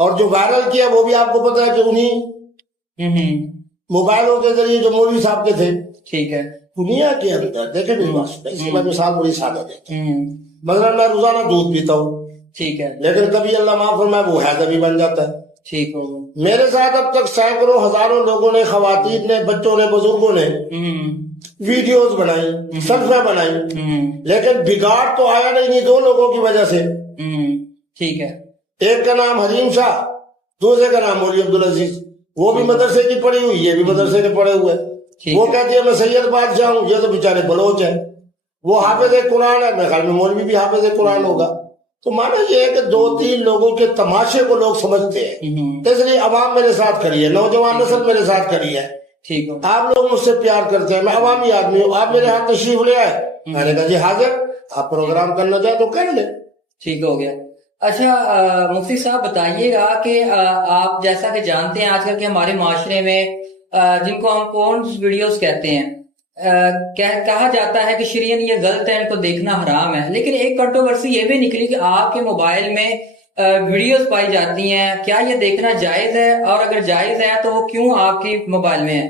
اور جو وائرل کیا وہ بھی آپ کو پتا ہے کہ انہیں موبائلوں کے ذریعے جو مولوی صاحب کے تھے. ٹھیک ہے. دنیا کے اندر دیکھیں میری بات سنیں، اس کی میں مثال بڑی سادہ دیتا ہوں. مثلا میں روزانہ دودھ پیتا ہوں، ٹھیک ہے. لیکن کبھی اللہ معاف فرمائے وہ حیض بھی بن جاتا ہے. ٹھیک ہوگا. میرے ساتھ اب تک سینکڑوں ہزاروں لوگوں نے، خواتین نے، بچوں نے، بزرگوں نے ویڈیوز بنائی، سیلفیاں بنائی، لیکن بگاڑ تو آیا نہیں دو لوگوں کی وجہ سے. ٹھیک ہے. ایک کا نام حریم شاہ، دوسرے کا نام مولوی عبدالعزیز. وہ بھی مدرسے کی پڑھی ہوئی، یہ بھی مدرسے کے پڑھے ہوئے. وہ کہتی ہے میں سید بادشاہ ہوں، یہ تو بیچارے بلوچ ہیں. وہ حافظ قرآن ہے، میرے خیال میں مولوی بھی حافظ قرآن ہوگا. تو مانا یہ ہے کہ دو تین لوگوں کے تماشے کو لوگ سمجھتے ہیں، اس لیے عوام میرے ساتھ کھڑی ہے، نوجوان نسل میرے ساتھ کھڑی ہے. آپ لوگ مجھ سے پیار کرتے ہیں، میں عوامی آدمی ہوں، آپ میرے ہاتھ تشریف لے آئے، میں نے کہا جی حاضر، آپ پروگرام کرنا چاہیں تو کر لیں. ٹھیک ہو گیا. اچھا مفتی صاحب بتائیے گا کہ آپ جیسا کہ جانتے ہیں آج کل کے ہمارے معاشرے میں جن کو ہم پورنز ویڈیوز کہتے ہیں، کہا جاتا ہے کہ شریعن یہ غلط ہے، ان کو دیکھنا حرام ہے. لیکن ایک کنٹروورسی یہ بھی نکلی کہ آپ کے موبائل میں ویڈیوز پائی جاتی ہیں، کیا یہ دیکھنا جائز ہے؟ اور اگر جائز ہے تو وہ کیوں آپ کے موبائل میں ہے؟